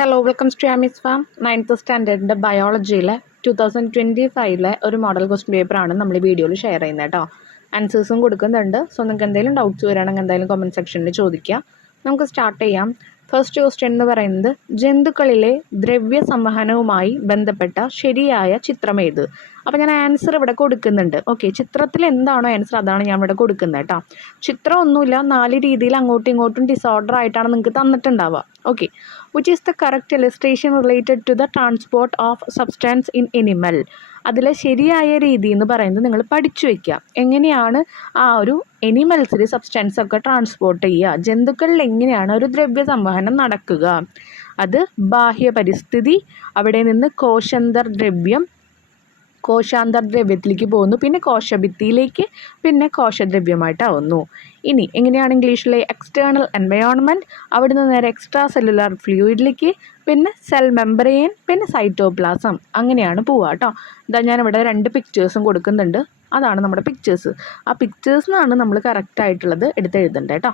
Hello welcomes to ആമിസ് farm. 9th സ്റ്റാൻഡേർഡിൻ്റെ ബയോളജിയിലെ 2025 ഒരു മോഡൽ ക്വസ്റ്റ്യൻ പേപ്പറാണ് നമ്മൾ ഈ വീഡിയോയിൽ ഷെയർ ചെയ്യുന്നത് കേട്ടോ. ആൻസേഴ്സും കൊടുക്കുന്നുണ്ട്. സോ നിങ്ങൾക്ക് എന്തെങ്കിലും ഡൗട്ട്സ് വരികയാണെങ്കിൽ എന്തായാലും കമൻറ്റ് സെക്ഷനിൽ ചോദിക്കുക. നമുക്ക് സ്റ്റാർട്ട് ചെയ്യാം. ഫസ്റ്റ് ക്വസ്റ്റ്യൻ എന്ന് പറയുന്നത് ജന്തുക്കളിലെ ദ്രവ്യ സംവഹനവുമായി ബന്ധപ്പെട്ട ശരിയായ ചിത്രമേത്? അപ്പോൾ ഞാൻ ആൻസർ ഇവിടെ കൊടുക്കുന്നുണ്ട്. ഓക്കെ, ചിത്രത്തിൽ എന്താണോ ആൻസർ അതാണ് ഞാൻ ഇവിടെ കൊടുക്കുന്നത് കേട്ടോ. ചിത്രം ഒന്നുമില്ല, 4 രീതിയിൽ അങ്ങോട്ടും ഇങ്ങോട്ടും ഡിസോർഡർ ആയിട്ടാണ് നിങ്ങൾക്ക് തന്നിട്ടുണ്ടാവുക. Okay, which is the correct illustration related to the transport of substance in animal? അതിലെ ശരിയായ രീതി എന്ന് പറയുന്നത് നിങ്ങൾ പഠിച്ചു വയ്ക്കുക. എങ്ങനെയാണ് ആ ഒരു എനിമൽസിൽ സബ്സ്റ്റൻസ് ഒക്കെ ട്രാൻസ്പോർട്ട് ചെയ്യുക, ജന്തുക്കളിൽ എങ്ങനെയാണ് ഒരു ദ്രവ്യ സംവഹനം നടക്കുക? അത് ബാഹ്യ പരിസ്ഥിതി, അവിടെ നിന്ന് കോശാന്തർദ്രവ്യത്തിലേക്ക് പോകുന്നു, പിന്നെ കോശഭിത്തിയിലേക്ക്, പിന്നെ കോശദ്രവ്യമായിട്ടാവുന്നു. ഇനി എങ്ങനെയാണ് ഇംഗ്ലീഷിലെ എക്സ്റ്റേണൽ എൻവയോൺമെൻറ്റ്, അവിടെ നിന്ന് നേരെ എക്സ്ട്രാ സെല്ലുലാർ ഫ്ലൂയിഡിലേക്ക്, പിന്നെ സെൽ മെമ്പറെയിൻ, പിന്നെ സൈറ്റോപ്ലാസം, അങ്ങനെയാണ് പോവുക കേട്ടോ. ഇതാ ഞാനിവിടെ 2 പിക്ചേഴ്സും കൊടുക്കുന്നുണ്ട്. അതാണ് നമ്മുടെ പിക്ചേഴ്സ്. ആ പിക്ചേഴ്സിനാണ് നമ്മൾ കറക്റ്റായിട്ടുള്ളത് എടുത്തെഴുതേണ്ടത് കേട്ടോ.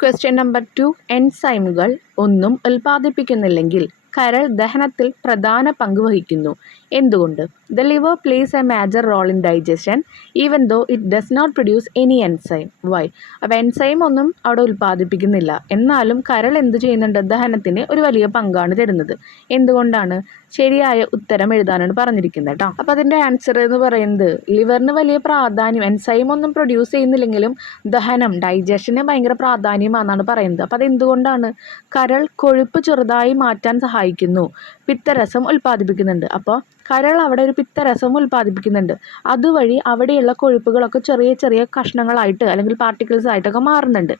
Question number 2. എൻസൈമുകൾ ഒന്നും ഉൽപ്പാദിപ്പിക്കുന്നില്ലെങ്കിൽ കരൾ ദഹനത്തിൽ പ്രധാന പങ്ക് വഹിക്കുന്നു. എന്തുകൊണ്ട്? The liver plays a major role in digestion even though it does not produce any enzyme. Why? അപ്പോൾ എൻസൈം ഒന്നും അവിടെ ഉൽപ്പാദിപ്പിക്കുന്നില്ല, എന്നാലും കരൾ എന്ത് ചെയ്യുന്നുണ്ട്? ദഹനത്തിന് ഒരു വലിയ പങ്കാണ് തരുന്നത്. എന്തുകൊണ്ടാണ്? ശരിയായ ഉത്തരം എഴുതാനാണ് പറഞ്ഞിരിക്കുന്നത് കേട്ടോ. അപ്പോൾ അതിൻ്റെ ആൻസർ എന്ന് പറയുന്നത് ലിവറിന് വലിയ പ്രാധാന്യം, എൻസൈം ഒന്നും പ്രൊഡ്യൂസ് ചെയ്യുന്നില്ലെങ്കിലും ദഹനം, ഡൈജഷന് ഭയങ്കര പ്രാധാന്യമാണെന്നാണ് പറയുന്നത്. അപ്പോൾ അതെന്തുകൊണ്ടാണ്? കരൾ കൊഴുപ്പ് ചെറുതായി മാറ്റാൻ സഹായിക്കുന്നു, പിത്തരസം ഉൽപ്പാദിപ്പിക്കുന്നുണ്ട്. അപ്പോൾ കരൾ അവിടെ ഒരു പിത്തരസം ഉൽപ്പാദിപ്പിക്കുന്നുണ്ട്. അതുവഴി അവിടെയുള്ള കൊഴുപ്പുകളൊക്കെ ചെറിയ ചെറിയ കഷ്ണങ്ങളായിട്ട് അല്ലെങ്കിൽ പാർട്ടിക്കിൾസ് ആയിട്ടൊക്കെ മാറുന്നുണ്ട്.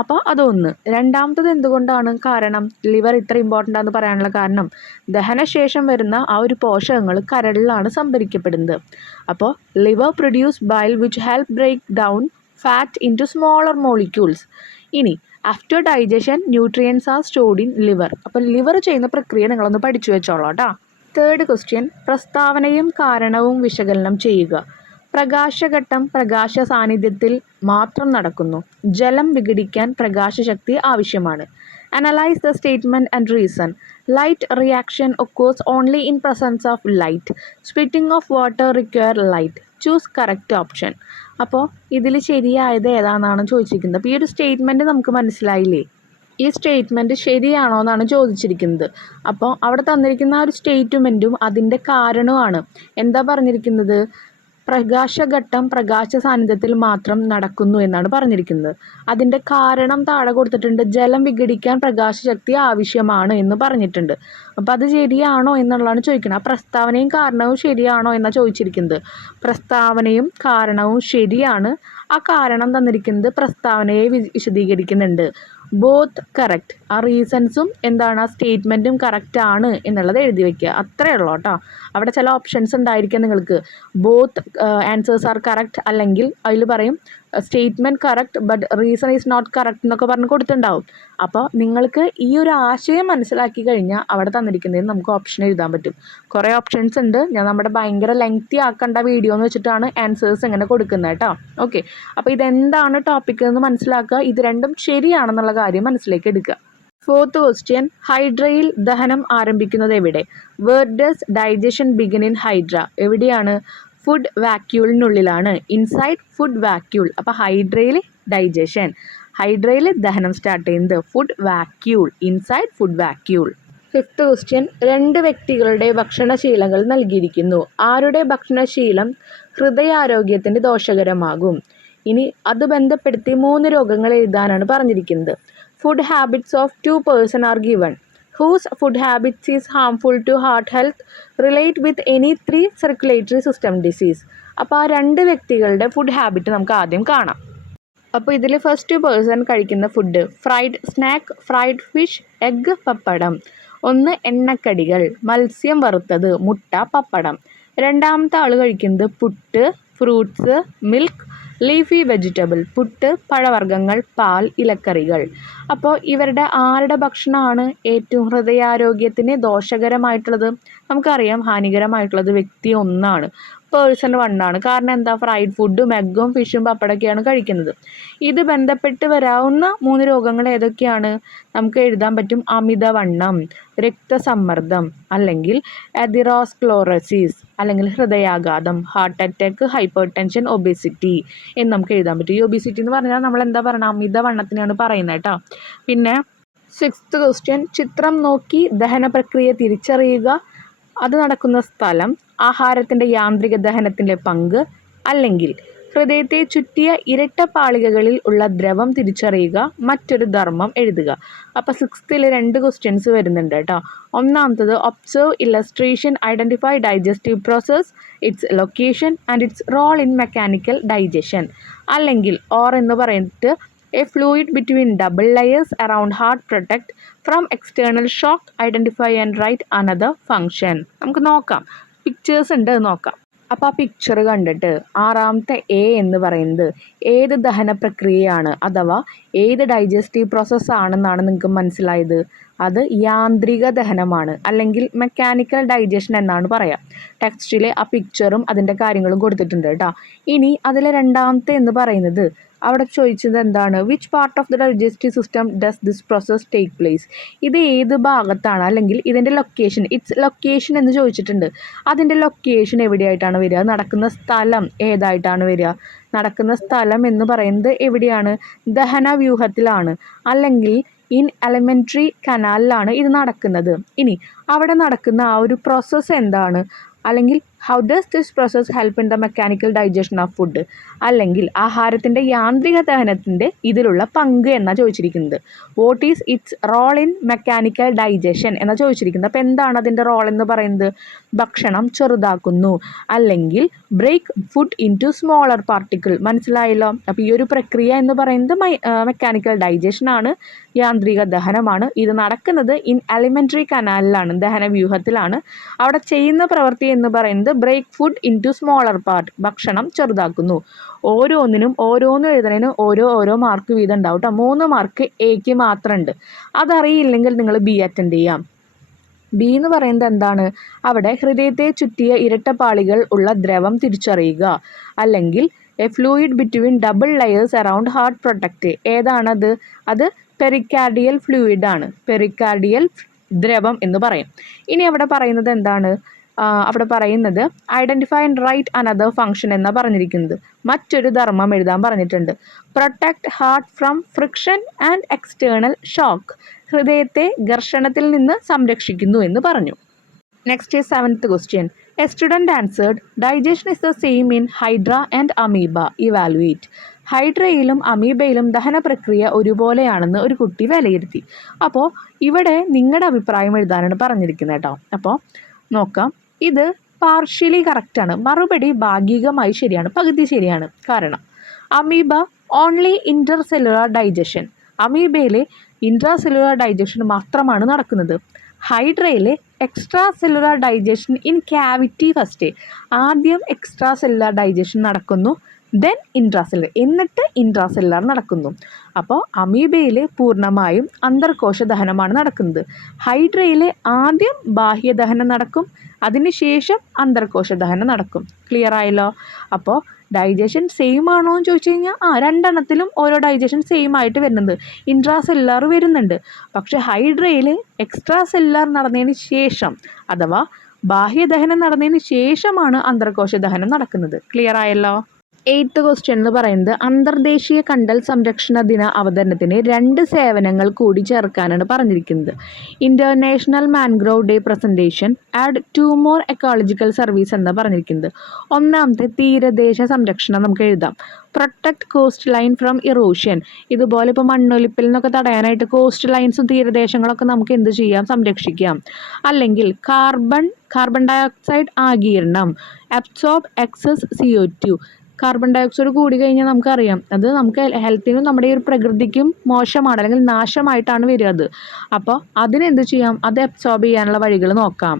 അപ്പോൾ അതൊന്ന്. രണ്ടാമത്തത് എന്തുകൊണ്ടാണ്? കാരണം ലിവർ ഇത്ര ഇമ്പോർട്ടൻ്റ് ആണെന്ന് പറയാനുള്ള കാരണം ദഹനശേഷം വരുന്ന ആ ഒരു പോഷകങ്ങൾ കരളിലാണ് സംഭരിക്കപ്പെടുന്നത്. അപ്പോൾ liver produce bile which help break down fat into smaller molecules. ഇനി after digestion nutrients are stored in liver. അപ്പോൾ ലിവർ ചെയ്യുന്ന പ്രക്രിയ നിങ്ങളൊന്ന് പഠിച്ചു വെച്ചോളാം കേട്ടോ. തേർഡ് ക്വസ്റ്റ്യൻ, പ്രസ്താവനയും കാരണവും വിശകലനം ചെയ്യുക. പ്രകാശഘട്ടം പ്രകാശ സാന്നിധ്യത്തിൽ മാത്രം നടക്കുന്നു. ജലം വിഘടിക്കാൻ പ്രകാശശക്തി ആവശ്യമാണ്. Analyse the statement and reason. Light reaction occurs only in presence of light. Splitting of water require light. Choose correct option. അപ്പോൾ ഇതിൽ ശരിയായത് ഏതാണെന്നാണ് ചോദിച്ചിരിക്കുന്നത്. അപ്പോൾ ഈ ഒരു സ്റ്റേറ്റ്മെൻറ്റ് നമുക്ക് മനസ്സിലായില്ലേ? ഈ സ്റ്റേറ്റ്മെൻറ്റ് ശരിയാണോ എന്നാണ് ചോദിച്ചിരിക്കുന്നത്. അപ്പോൾ അവിടെ തന്നിരിക്കുന്ന ആ ഒരു സ്റ്റേറ്റ്മെൻറ്റും അതിൻ്റെ കാരണവുമാണ്. എന്താ പറഞ്ഞിരിക്കുന്നത്? പ്രകാശഘട്ടം പ്രകാശ സാന്നിധ്യത്തിൽ മാത്രം നടക്കുന്നു എന്നാണ് പറഞ്ഞിരിക്കുന്നത്. അതിൻ്റെ കാരണം താഴെ കൊടുത്തിട്ടുണ്ട്. ജലം വിഘടിക്കാൻ പ്രകാശശക്തി ആവശ്യമാണ് എന്ന് പറഞ്ഞിട്ടുണ്ട്. അപ്പോൾ അത് ശരിയാണോ എന്നുള്ളതാണ് ചോദിക്കുന്നത്. ആ പ്രസ്താവനയും കാരണവും ശരിയാണോ എന്നാണ് ചോദിച്ചിരിക്കുന്നത്. പ്രസ്താവനയും കാരണവും ശരിയാണ്. ആ കാരണം തന്നിരിക്കുന്നത് പ്രസ്താവനയെ വിശദീകരിക്കുന്നുണ്ട്. Both correct. ആ റീസൺസും എന്താണ്, ആ സ്റ്റേറ്റ്മെൻറ്റും കറക്റ്റ് ആണ് എന്നുള്ളത് എഴുതി വയ്ക്കുക. അത്രയേ ഉള്ളൂ കേട്ടോ. അവിടെ ചില ഓപ്ഷൻസ് ഉണ്ടായിരിക്കാം നിങ്ങൾക്ക്. ബോത്ത് ആൻസേഴ്സ് ആർ കറക്റ്റ്, അല്ലെങ്കിൽ അതിൽ പറയും statement correct but reason is not correct എന്നൊക്കെ പറഞ്ഞ് കൊടുത്തിട്ടുണ്ടാവും. അപ്പോൾ നിങ്ങൾക്ക് ഈ ഒരു ആശയം മനസ്സിലാക്കി കഴിഞ്ഞാൽ അവിടെ തന്നിരിക്കുന്നതിന് നമുക്ക് ഓപ്ഷൻ എഴുതാൻ പറ്റും. കുറേ ഓപ്ഷൻസ് ഉണ്ട്. ഞാൻ നമ്മുടെ ഭയങ്കര ലെങ്തി ആക്കേണ്ട വീഡിയോ എന്ന് വെച്ചിട്ടാണ് ആൻസേഴ്സ് ഇങ്ങനെ കൊടുക്കുന്നത് കേട്ടോ. ഓക്കെ, അപ്പോൾ ഇതെന്താണ് ടോപ്പിക് എന്ന് മനസ്സിലാക്കുക. ഇത് രണ്ടും ശരിയാണെന്നുള്ള കാര്യം മനസ്സിലേക്ക് എടുക്കുക. ഫോർത്ത് ക്വസ്റ്റ്യൻ, ഹൈഡ്രയിൽ ദഹനം ആരംഭിക്കുന്നത് എവിടെ? Where does digestion begin in hydra? എവിടെയാണ്? ഫുഡ് വാക്യൂളിനുള്ളിലാണ്. Inside food vacuole. അപ്പോൾ ഹൈഡ്രയിൽ ഡൈജഷൻ, ഹൈഡ്രയിൽ ദഹനം സ്റ്റാർട്ട് ചെയ്യുന്നത് food vacuole, inside food vacuole. Fifth question, 2 വ്യക്തികളുടെ ഭക്ഷണശീലങ്ങൾ നൽകിയിരിക്കുന്നു. ആരുടെ ഭക്ഷണശീലം ഹൃദയാരോഗ്യത്തിന് ദോഷകരമാകും? ഇനി അത് ബന്ധപ്പെടുത്തി 3 രോഗങ്ങൾ എഴുതാനാണ് പറഞ്ഞിരിക്കുന്നത്. Food habits of 2 person are given. Whose food habits is harmful to heart health? Relate with any 3 circulatory system disease. അപ്പോൾ ആ 2 വ്യക്തികളുടെ ഫുഡ് ഹാബിറ്റ് നമുക്ക് ആദ്യം കാണാം. അപ്പോൾ ഇതിൽ ഫസ്റ്റ് പേഴ്സൺ കഴിക്കുന്ന food fried snack, fried fish, egg, pappadam. 1 എണ്ണക്കടികൾ, മത്സ്യം വറുത്തത്, മുട്ട, പപ്പടം. രണ്ടാമത്തെ ആൾ കഴിക്കുന്നത് puttu, fruits, milk, leafy vegetable. പുട്ട്, പഴവർഗ്ഗങ്ങൾ, പാൽ, ഇലക്കറികൾ. അപ്പോൾ ഇവരുടെ ആരുടെ ഭക്ഷണമാണ് ഏറ്റവും ഹൃദയാരോഗ്യത്തിന് ദോഷകരമായിട്ടുള്ളത്? നമുക്കറിയാം ഹാനികരമായിട്ടുള്ളത് വ്യക്തി 1 ആണ്. പേഴ്സൺ 1 ആണ്. കാരണം എന്താ, ഫ്രൈഡ് ഫുഡും എഗ്ഗും ഫിഷും പപ്പടമൊക്കെയാണ് കഴിക്കുന്നത്. ഇത് ബന്ധപ്പെട്ട് വരാവുന്ന 3 രോഗങ്ങൾ ഏതൊക്കെയാണ്? നമുക്ക് എഴുതാൻ പറ്റും. അമിതവണ്ണം, രക്തസമ്മർദ്ദം, അല്ലെങ്കിൽ എതിറോസ്ക്ലോറോസിസ്, അല്ലെങ്കിൽ ഹൃദയാഘാതം, heart attack, hyper tension, obesity എന്ന് നമുക്ക് എഴുതാൻ പറ്റും. ഈ ഒബേസിറ്റി എന്ന് പറഞ്ഞാൽ നമ്മൾ എന്താ പറയുക, അമിതവണ്ണത്തിനാണ് പറയുന്നത് കേട്ടോ. പിന്നെ 6th ക്വസ്റ്റ്യൻ, ചിത്രം നോക്കി ദഹന പ്രക്രിയ തിരിച്ചറിയുക. അത് നടക്കുന്ന സ്ഥലം, ആഹാരത്തിൻ്റെ യാന്ത്രിക ദഹനത്തിൻ്റെ പങ്ക്, അല്ലെങ്കിൽ ഹൃദയത്തെ ചുറ്റിയ ഇരട്ട പാളികകളിൽ ഉള്ള ദ്രവം തിരിച്ചറിയുക. മറ്റൊരു ധർമ്മം എഴുതുക. അപ്പോൾ 6th 2 ക്വസ്റ്റ്യൻസ് വരുന്നുണ്ട് കേട്ടോ. ഒന്നാമത്തത്, observe illustration, identify digestive process, its location and its role in mechanical digestion. അല്ലെങ്കിൽ ഓർ എന്ന് പറഞ്ഞിട്ട്, a fluid between double layers around heart protect from external shock, identify and write another function. നമുക്ക് നോക്കാം, pictures ഉണ്ട്, നോക്കാം. അപ്പോൾ ആ picture കണ്ടിട്ട് 6ാമത്തെ എ എന്ന് പറയുന്നത് ഏത് ദഹന പ്രക്രിയയാണ് അഥവാ ഏത് ഡൈജസ്റ്റീവ് പ്രോസസ്സ് ആണെന്നാണ് നിങ്ങൾക്ക് മനസ്സിലായത്? അത് യാന്ത്രിക ദഹനമാണ്, അല്ലെങ്കിൽ മെക്കാനിക്കൽ ഡൈജഷൻ എന്നാണ് പറയാം. ടെക്സ്റ്റിലെ ആ പിക്ചറും അതിൻ്റെ കാര്യങ്ങളും കൊടുത്തിട്ടുണ്ട് കേട്ടോ. ഇനി അതിലെ 2ാമത്തെ എന്ന് പറയുന്നത്, അവിടെ ചോദിച്ചത് എന്താണ്, which part of the digestive system does this process take place? ഇത് ഏത് ഭാഗത്താണ്, അല്ലെങ്കിൽ ഇതിൻ്റെ ലൊക്കേഷൻ, ഇറ്റ്സ് ലൊക്കേഷൻ എന്ന് ചോദിച്ചിട്ടുണ്ട്. അതിൻ്റെ ലൊക്കേഷൻ എവിടെയായിട്ടാണ് വരിക? നടക്കുന്ന സ്ഥലം ഏതായിട്ടാണ് വരിക? നടക്കുന്ന സ്ഥലം എന്ന് പറയുന്നത് എവിടെയാണ്? ദഹനവ്യൂഹത്തിലാണ്, അല്ലെങ്കിൽ ഇൻ എലിമെൻ്ററി കനാലിലാണ് ഇത് നടക്കുന്നത്. ഇനി അവിടെ നടക്കുന്ന ആ ഒരു പ്രോസസ്സ് എന്താണ്? അല്ലെങ്കിൽ how does this process help in the mechanical digestion of food? അല്ലെങ്കിൽ ആഹാരത്തിൻ്റെ യാന്ത്രിക ദഹനത്തിൻ്റെ ഇതിലുള്ള പങ്ക് എന്നാണ് ചോദിച്ചിരിക്കുന്നത്. What is its role in mechanical digestion എന്നാണ് ചോദിച്ചിരിക്കുന്നത്. അപ്പോൾ എന്താണ് അതിൻ്റെ റോൾ എന്ന് പറയുന്നത്? ഭക്ഷണം ചെറുതാക്കുന്നു, അല്ലെങ്കിൽ break food into smaller particle. മനസ്സിലായല്ലോ? അപ്പോൾ ഈ ഒരു പ്രക്രിയ എന്ന് പറയുന്നത് മെക്കാനിക്കൽ ഡൈജഷനാണ്, യാന്ത്രിക ദഹനമാണ്. ഇത് നടക്കുന്നത് ഇൻ എലിമെൻ്ററി കനാലിലാണ്, ദഹനവ്യൂഹത്തിലാണ്. അവിടെ ചെയ്യുന്ന പ്രവൃത്തി എന്ന് പറയുന്നത് break food into smaller part, ഭക്ഷണം ചെറുതാക്കുന്നു. ഓരോന്നിനും എഴുതുന്നതിന് ഓരോ മാർക്ക് വീതം ഉണ്ടാവും കേട്ടോ. 3 മാർക്ക് എക്ക് മാത്രമുണ്ട്. അതറിയില്ലെങ്കിൽ നിങ്ങൾ ബി അറ്റൻഡ് ചെയ്യാം. ബി എന്ന് പറയുന്നത് എന്താണ്? അവിടെ ഹൃദയത്തെ ചുറ്റിയ ഇരട്ടപ്പാളികൾ ഉള്ള ദ്രവം തിരിച്ചറിയുക, അല്ലെങ്കിൽ a fluid between double layers around heart protect. ഏതാണത്? അത് പെരിക്കാർഡിയൽ ഫ്ലൂയിഡാണ്, പെരിക്കാർഡിയൽ ദ്രവം എന്ന് പറയും. ഇനി അവിടെ പറയുന്നത് എന്താണ്? അവിടെ പറയുന്നത് identify and write another function എന്നാണ് പറഞ്ഞിരിക്കുന്നത്. മറ്റൊരു ധർമ്മം എഴുതാൻ പറഞ്ഞിട്ടുണ്ട്. Protect heart from friction and external shock, ഹൃദയത്തെ ഘർഷണത്തിൽ നിന്ന് സംരക്ഷിക്കുന്നു എന്ന് പറഞ്ഞു. Next 7th question, a student answered digestion is the same in hydra and amoeba, evaluate. ഹൈഡ്രയിലും അമീബയിലും ദഹന പ്രക്രിയ ഒരുപോലെയാണെന്ന് ഒരു കുട്ടി വിലയിരുത്തി. അപ്പോൾ ഇവിടെ നിങ്ങളുടെ അഭിപ്രായം എഴുതാനാണ് പറഞ്ഞിരിക്കുന്നത് കേട്ടോ. അപ്പോൾ നോക്കാം, ഇത് പാർഷ്യലി കറക്റ്റാണ്, മറുപടി ഭാഗികമായി ശരിയാണ്, പകുതി ശരിയാണ്. കാരണം amoeba only intercellular digestion, അമീബയിലെ ഇൻട്രാ സെല്ലുലാർ ഡൈജഷൻ മാത്രമാണ് നടക്കുന്നത്. ഹൈഡ്രയിലെ extracellular digestion in cavity first, ആദ്യം എക്സ്ട്രാ സെല്ലുലാർ ഡൈജഷൻ നടക്കുന്നു, ദെൻ ഇൻട്രാസെല്ലുലാർ, എന്നിട്ട് ഇൻട്രാസെല്ലുലാർ നടക്കുന്നു. അപ്പോൾ അമീബയിൽ പൂർണ്ണമായും അന്തർകോശ ദഹനമാണ് നടക്കുന്നത്. ഹൈഡ്രയിൽ ആദ്യം ബാഹ്യദഹനം നടക്കും, അതിനുശേഷം അന്തർകോശ ദഹനം നടക്കും. ക്ലിയർ ആയല്ലോ? അപ്പോൾ ഡൈജഷൻ സെയിം ആണോ എന്ന് ചോദിച്ചു കഴിഞ്ഞാൽ രണ്ടെണ്ണത്തിലും ഓരോ ഡൈജഷൻ സെയിം ആയിട്ട് വരുന്നുണ്ട്. ഇൻട്രാസെല്ലുലാർ വരുന്നുണ്ട്, പക്ഷേ ഹൈഡ്രയിൽ എക്സ്ട്രാ സെല്ലുലാർ നടന്നതിന് ശേഷം അഥവാ ബാഹ്യദഹനം നടന്നതിന് ശേഷമാണ് അന്തർകോശ ദഹനം നടക്കുന്നത്. ക്ലിയർ ആയല്ലോ? 8th ക്വസ്റ്റ്യൻ എന്ന് പറയുന്നത് അന്തർദേശീയ കണ്ടൽ സംരക്ഷണ ദിന അവതരണത്തിന് 2 സേവനങ്ങൾ കൂടി ചേർക്കാനാണ് പറഞ്ഞിരിക്കുന്നത്. International mangrove day presentation add 2 more ecological service എന്നാണ് പറഞ്ഞിരിക്കുന്നത്. ഒന്നാമത്തെ തീരദേശ സംരക്ഷണം നമുക്ക് എഴുതാം. Protect cost line from erosion. ഇതുപോലെ ഇപ്പോൾ മണ്ണൊലിപ്പിൽ നിന്നൊക്കെ തടയാനായിട്ട് കോസ്റ്റ് ലൈൻസും തീരദേശങ്ങളൊക്കെ നമുക്ക് എന്ത് ചെയ്യാം? സംരക്ഷിക്കാം. അല്ലെങ്കിൽ കാർബൺ ഡയോക്സൈഡ് ആഗിരണം, absorb excess CO2. Carbon dioxide കൂടി കഴിഞ്ഞാൽ നമുക്കറിയാം അത് നമുക്ക് ഹെൽത്തിനും നമ്മുടെ ഈ ഒരു പ്രകൃതിക്കും മോശമാണ്, അല്ലെങ്കിൽ നാശമായിട്ടാണ് വരിക അത്. അപ്പോൾ അതിനെന്ത് ചെയ്യാം? അത് അബ്സോർബ് ചെയ്യാനുള്ള വഴികൾ നോക്കാം.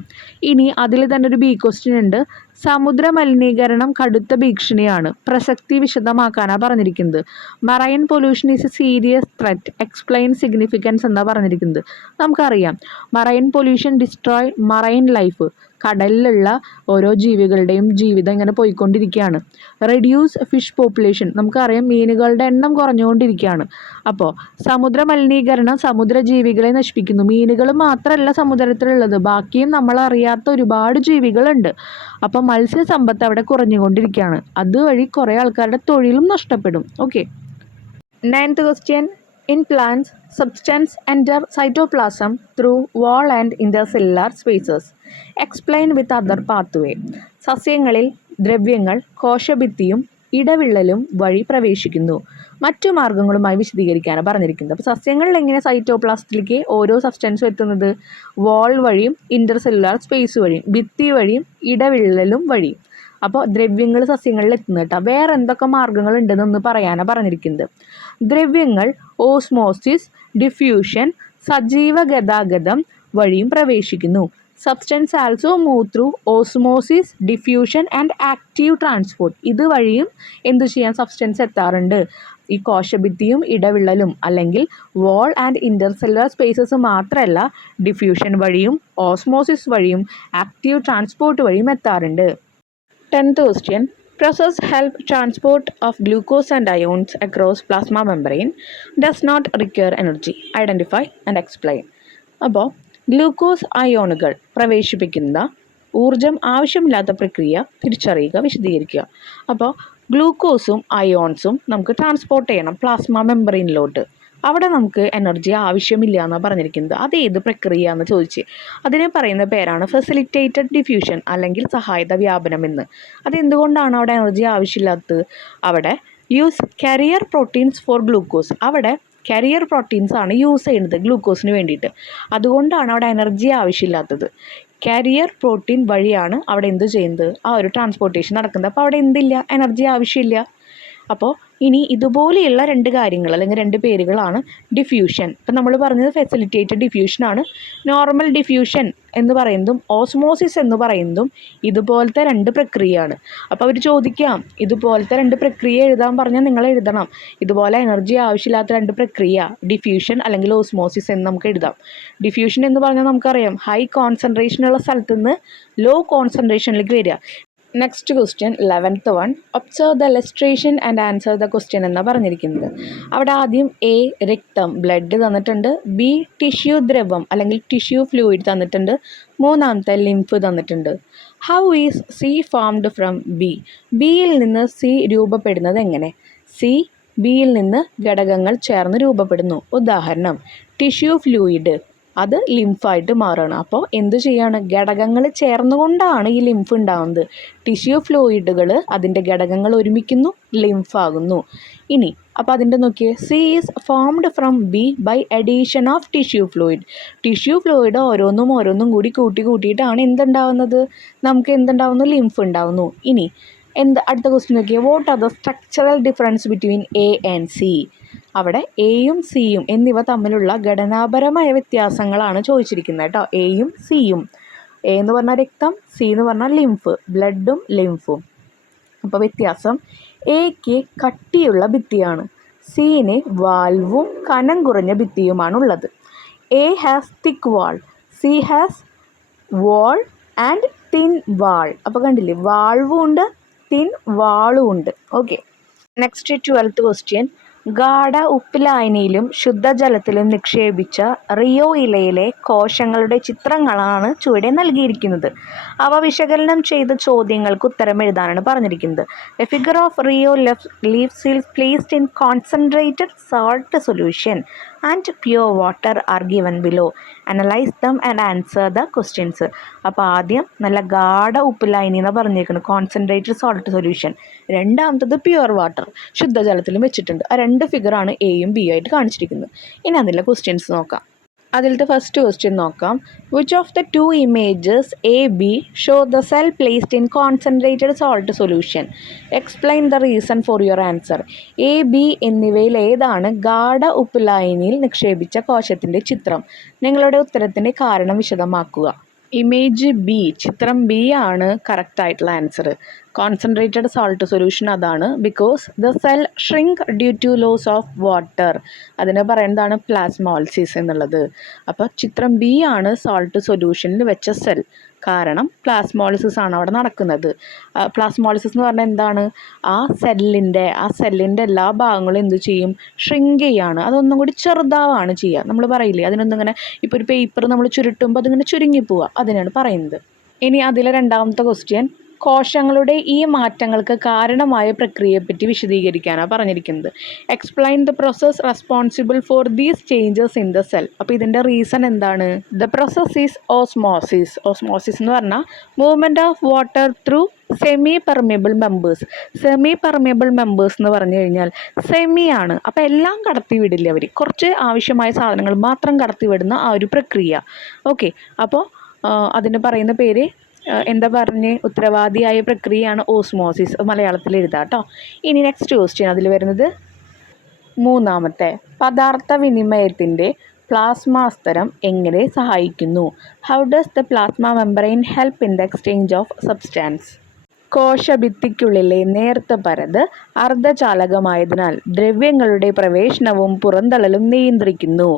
ഇനി അതിൽ തന്നെ ഒരു ബി ക്വസ്റ്റ്യൻ ഉണ്ട്. സമുദ്ര മലിനീകരണം കടുത്ത ഭീഷണിയാണ്. പ്രസക്തി വിശദമാക്കാനാണ് പറഞ്ഞിരിക്കുന്നത്. Marine pollution is a serious threat. Explain significance എന്നാണ് പറഞ്ഞിരിക്കുന്നത്. നമുക്കറിയാം marine pollution destroy marine life. കടലിലുള്ള ഓരോ ജീവികളുടെയും ജീവിതം ഇങ്ങനെ പോയിക്കൊണ്ടിരിക്കുകയാണ്. Reduce fish population. നമുക്കറിയാം മീനുകളുടെ എണ്ണം കുറഞ്ഞുകൊണ്ടിരിക്കുകയാണ്. അപ്പോൾ സമുദ്ര മലിനീകരണം സമുദ്രജീവികളെ നശിപ്പിക്കുന്നു. മീനുകൾ മാത്രമല്ല സമുദ്രത്തിലുള്ളത്, ബാക്കിയും നമ്മൾ അറിയാത്ത ഒരുപാട് ജീവികളുണ്ട്. അപ്പോൾ മത്സ്യസമ്പത്ത് അവിടെ കുറഞ്ഞുകൊണ്ടിരിക്കുകയാണ്. അതുവഴി കുറേ ആൾക്കാരുടെ തൊഴിലും നഷ്ടപ്പെടും. Okay. 9th question. In plants, substance enter cytoplasm through wall and intercellular spaces. Explain with other pathway. സസ്യങ്ങളിൽ ദ്രവ്യങ്ങൾ കോശഭിത്തിയും ഇടവിള്ളലും വഴി പ്രവേശിക്കുന്നു. മറ്റു മാർഗങ്ങളുമായി വിശദീകരിക്കാനാണ് പറഞ്ഞിരിക്കുന്നത്. അപ്പോൾ സസ്യങ്ങളിൽ എങ്ങനെ സൈറ്റോപ്ലാസത്തിലേക്ക് ഓരോ സബ്സ്റ്റൻസും എത്തുന്നത്? വാൾ വഴിയും ഇൻ്റർസെല്ലുലാർ സ്പേസ് വഴിയും ഭിത്തി വഴിയും ഇടവിള്ളലും വഴിയും. അപ്പോൾ ദ്രവ്യങ്ങൾ സസ്യങ്ങളിൽ എത്തുന്നത് കേട്ടോ. വേറെ എന്തൊക്കെ മാർഗങ്ങളുണ്ടെന്നൊന്ന് പറയാനാണ് പറഞ്ഞിരിക്കുന്നത്. ദ്രവ്യങ്ങൾ ഓസ്മോസിസ്, ഡിഫ്യൂഷൻ, സജീവ ഗതാഗതം വഴിയും പ്രവേശിക്കുന്നു. Substance also move through osmosis, diffusion and active transport. ഇതുവഴിയും എന്തു ചെയ്യാൻ സബ്സ്റ്റൻസ് എത്താറുണ്ട്. ഈ കോശഭിത്തിയും ഇടവിള്ളലും അല്ലെങ്കിൽ വാൾ ആൻഡ് ഇൻ്റർസെല്ലുലാർ സ്പേസസ് മാത്രമല്ല, ഡിഫ്യൂഷൻ വഴിയും ഓസ്മോസിസ് വഴിയും ആക്റ്റീവ് ട്രാൻസ്പോർട്ട് വഴിയും എത്താറുണ്ട്. 10th question. Process help transport of glucose and ions across plasma membrane. Does not require energy. Identify and explain. അപ്പോൾ ഗ്ലൂക്കോസ് അയോണുകൾ പ്രവേശിപ്പിക്കുന്ന ഊർജം ആവശ്യമില്ലാത്ത പ്രക്രിയ തിരിച്ചറിയുക, വിശദീകരിക്കുക. അപ്പോൾ ഗ്ലൂക്കോസും അയോൺസും നമുക്ക് ട്രാൻസ്പോർട്ട് ചെയ്യണം പ്ലാസ്മ മെമ്പറൈനിലോട്ട്. അവിടെ നമുക്ക് എനർജി ആവശ്യമില്ല എന്നാണ് പറഞ്ഞിരിക്കുന്നത്. അത് ഏത് പ്രക്രിയ എന്ന് ചോദിച്ച് അതിനെ പറയുന്ന പേരാണ് ഫെസിലിറ്റേറ്റഡ് ഡിഫ്യൂഷൻ അല്ലെങ്കിൽ സഹായത വ്യാപനം എന്ന്. അതെന്തുകൊണ്ടാണ് അവിടെ എനർജി ആവശ്യമില്ലാത്തത്? അവിടെ use carrier proteins for glucose. അവിടെ കാരിയർ പ്രോട്ടീൻസ് ആണ് യൂസ് ചെയ്യുന്നത് ഗ്ലൂക്കോസിന് വേണ്ടിയിട്ട്. അതുകൊണ്ടാണ് അവിടെ എനർജി ആവശ്യമില്ലാത്തത്. കാരിയർ പ്രോട്ടീൻ വഴിയാണ് അവിടെ എന്ത് ചെയ്യുന്നത്? ആ ഒരു ട്രാൻസ്പോർട്ടേഷൻ നടക്കുന്നത്. അപ്പോൾ അവിടെ എന്തില്ല? എനർജി ആവശ്യമില്ല. അപ്പോൾ ഇനി ഇതുപോലെയുള്ള രണ്ട് കാര്യങ്ങൾ അല്ലെങ്കിൽ രണ്ട് പേരുകളാണ് ഡിഫ്യൂഷൻ. ഇപ്പം നമ്മൾ പറഞ്ഞത് ഫെസിലിറ്റേറ്റഡ് ഡിഫ്യൂഷനാണ്. നോർമൽ ഡിഫ്യൂഷൻ എന്ന് പറയുന്നതും ഓസ്മോസിസ് എന്ന് പറയുന്നതും ഇതുപോലത്തെ രണ്ട് പ്രക്രിയയാണ്. അപ്പോൾ അവർ ചോദിക്കാം ഇതുപോലത്തെ രണ്ട് പ്രക്രിയ എഴുതാൻ പറഞ്ഞാൽ നിങ്ങൾ എഴുതണം. ഇതുപോലെ എനർജി ആവശ്യമില്ലാത്ത രണ്ട് പ്രക്രിയ ഡിഫ്യൂഷൻ അല്ലെങ്കിൽ ഓസ്മോസിസ് എന്ന് നമുക്ക് എഴുതാം. ഡിഫ്യൂഷൻ എന്ന് പറഞ്ഞാൽ നമുക്കറിയാം ഹൈ കോൺസെൻട്രേഷനുള്ള സ്ഥലത്ത് നിന്ന് ലോ കോൺസെൻട്രേഷനിലേക്ക് വരിക. Next question 11th one. Observe the illustration and answer the question എന്നാണ് പറഞ്ഞിരിക്കുന്നത്. അവിടെ ആദ്യം എ രക്തം ബ്ലഡ് തന്നിട്ടുണ്ട്, ബി ടിഷ്യൂ ദ്രവം അല്ലെങ്കിൽ ടിഷ്യൂ ഫ്ലൂയിഡ് തന്നിട്ടുണ്ട്, മൂന്നാമത്തെ ലിംഫ് തന്നിട്ടുണ്ട്. How is C formed from B? ബിയിൽ നിന്ന് സി രൂപപ്പെടുന്നത് എങ്ങനെ? സി ബിയിൽ നിന്ന് ഘടകങ്ങൾ ചേർന്ന് രൂപപ്പെടുന്നു. ഉദാഹരണം ടിഷ്യൂ ഫ്ലൂയിഡ്, അത് ലിംഫായിട്ട് മാറുകയാണ്. അപ്പോൾ എന്ത് ചെയ്യാണ്? ഘടകങ്ങൾ ചേർന്നുകൊണ്ടാണ് ഈ ലിംഫ് ഉണ്ടാകുന്നത്. ടിഷ്യൂ ഫ്ലൂയിഡുകൾ അതിൻ്റെ ഘടകങ്ങൾ ഒരുമിക്കുന്നു, ലിംഫാകുന്നു. ഇനി അപ്പോൾ അതിൻ്റെ നോക്കിയേ, C is formed from B by addition of tissue fluid. Tissue fluid ഓരോന്നും കൂടി കൂട്ടിയിട്ടാണ് എന്തുണ്ടാവുന്നത്? നമുക്ക് എന്തുണ്ടാവുന്നു? ലിംഫ് ഉണ്ടാവുന്നു. ഇനി അടുത്ത ക്വസ്റ്റ്യൻ നോക്കിയേ, what are the structural difference between A and C? അവിടെ എയും സിയും എന്നിവ തമ്മിലുള്ള ഘടനാപരമായ വ്യത്യാസങ്ങളാണ് ചോദിച്ചിരിക്കുന്നത് കേട്ടോ. എയും സിയും, എ എന്ന് പറഞ്ഞാൽ രക്തം, സി എന്ന് പറഞ്ഞാൽ ലിംഫ്, ബ്ലഡും ലിംഫും. അപ്പോൾ വ്യത്യാസം, എക്ക് കട്ടിയുള്ള ഭിത്തിയാണ്, സിന് വാൽവും കനം കുറഞ്ഞ ഭിത്തിയുമാണുള്ളത്. A has thick wall, C has wall and thin wall. അപ്പോൾ കണ്ടില്ലേ, വാൾവും ഉണ്ട് തിൻ വാളും ഉണ്ട്. ഓക്കെ. Next 12th question. ഗാഢ ഉപ്പിലായനിയിലും ശുദ്ധജലത്തിലും നിക്ഷേപിച്ച റിയോ ഇലയിലെ കോശങ്ങളുടെ ചിത്രങ്ങളാണ് ചുവടെ നൽകിയിരിക്കുന്നത്. അവ വിശകലനം ചെയ്ത ചോദ്യങ്ങൾക്ക് ഉത്തരം എഴുതാനാണ് പറഞ്ഞിരിക്കുന്നത്. A figure of Rio leaves is placed in concentrated salt solution and pure water R given below. Analyse them and answer the questions. അപ്പോൾ ആദ്യം നല്ല ഗാഢ ഉപ്പിലായനി എന്ന് പറഞ്ഞിരിക്കുന്നത്, കോൺസെൻട്രേറ്റഡ് സോൾട്ട് സൊല്യൂഷൻ. രണ്ടാമത്തത് പ്യുവർ വാട്ടർ, ശുദ്ധജലത്തിലും വെച്ചിട്ടുണ്ട്. ആ രണ്ട് ഫിഗറാണ് എയും ബിയും ആയിട്ട് കാണിച്ചിരിക്കുന്നത്. ഇനി അതിലെ ക്വസ്റ്റ്യൻസ് നോക്കാം. അതിലത്തെ ഫസ്റ്റ് ക്വസ്റ്റ്യൻ നോക്കാം. Which of the two images A B show the cell placed in concentrated salt solution? Explain the reason for your answer. A B എന്നിവയിൽ ഏതാണ് ഗാഢ ഉപ്പുലായനിയിൽ നിക്ഷേപിച്ച കോശത്തിൻ്റെ ചിത്രം? നിങ്ങളുടെ ഉത്തരത്തിൻ്റെ കാരണം വിശദമാക്കുക. ഇമേജ് ബി, ചിത്രം ബി ആണ് കറക്റ്റ് ആയിട്ടുള്ള ആൻസർ. കോൺസെൻട്രേറ്റഡ് സോൾട്ട് സൊല്യൂഷൻ അതാണ്. Because the cell shrink due to loss of water. അതിനെ പറയുന്നതാണ് പ്ലാസ്മോൾസിസ് എന്നുള്ളത്. അപ്പോൾ ചിത്രം ബി ആണ് സോൾട്ട് സൊല്യൂഷനിൽ വെച്ച സെൽ. കാരണം പ്ലാസ്മോളിസിസ് ആണ് അവിടെ നടക്കുന്നത്. പ്ലാസ്മോളിസിസ് എന്ന് പറഞ്ഞാൽ എന്താണ്? ആ സെല്ലിൻ്റെ എല്ലാ ഭാഗങ്ങളും എന്ത് ചെയ്യും? ഷ്രിങ്ക് ചെയ്യാണ്. അതൊന്നും കൂടി ചെറുതാവാണ് ചെയ്യുക. നമ്മൾ പറയില്ലേ, അതിനൊന്നും ഇങ്ങനെ ഇപ്പോൾ ഒരു പേപ്പർ നമ്മൾ ചുരുട്ടുമ്പോൾ അതിങ്ങനെ ചുരുങ്ങിപ്പോവുക, അതിനാണ് പറയുന്നത്. ഇനി അതിലെ രണ്ടാമത്തെ ക്വസ്റ്റ്യൻ, കോശങ്ങളുടെ ഈ മാറ്റങ്ങൾക്ക് കാരണമായ പ്രക്രിയയെപ്പറ്റി വിശദീകരിക്കാനാണ് പറഞ്ഞിരിക്കുന്നത്. Explain the process responsible for these changes in the cell. അപ്പോൾ ഇതിൻ്റെ റീസൺ എന്താണ്? The process is osmosis. Osmosis എന്ന് പറഞ്ഞാൽ movement of water through semi permeable members. Semi permeable members എന്ന് പറഞ്ഞു കഴിഞ്ഞാൽ സെമി ആണ്. അപ്പോൾ എല്ലാം കടത്തി വിടില്ല അവർ, കുറച്ച് ആവശ്യമായ സാധനങ്ങൾ മാത്രം കടത്തി വിടുന്ന ആ ഒരു പ്രക്രിയ. ഓക്കെ, അപ്പോൾ അതിന് പറയുന്ന പേര് എന്താ പറഞ്ഞ് ഉത്തരവാദിയായ പ്രക്രിയയാണ് ഓസ്മോസിസ്. മലയാളത്തിൽ എഴുതാം കേട്ടോ. ഇനി നെക്സ്റ്റ് ക്വസ്റ്റ്യൻ അതിൽ വരുന്നത് മൂന്നാമത്തെ, പദാർത്ഥ വിനിമയത്തിൻ്റെ പ്ലാസ്മ സ്തരം എങ്ങനെ സഹായിക്കുന്നു? How does the plasma membrane help in the exchange of substance? കോശഭിത്തിക്കുള്ളിലെ നേർത്ത പരത് അർദ്ധചാലകമായതിനാൽ ദ്രവ്യങ്ങളുടെ പ്രവേശനവും പുറന്തള്ളലും നിയന്ത്രിക്കുന്നു.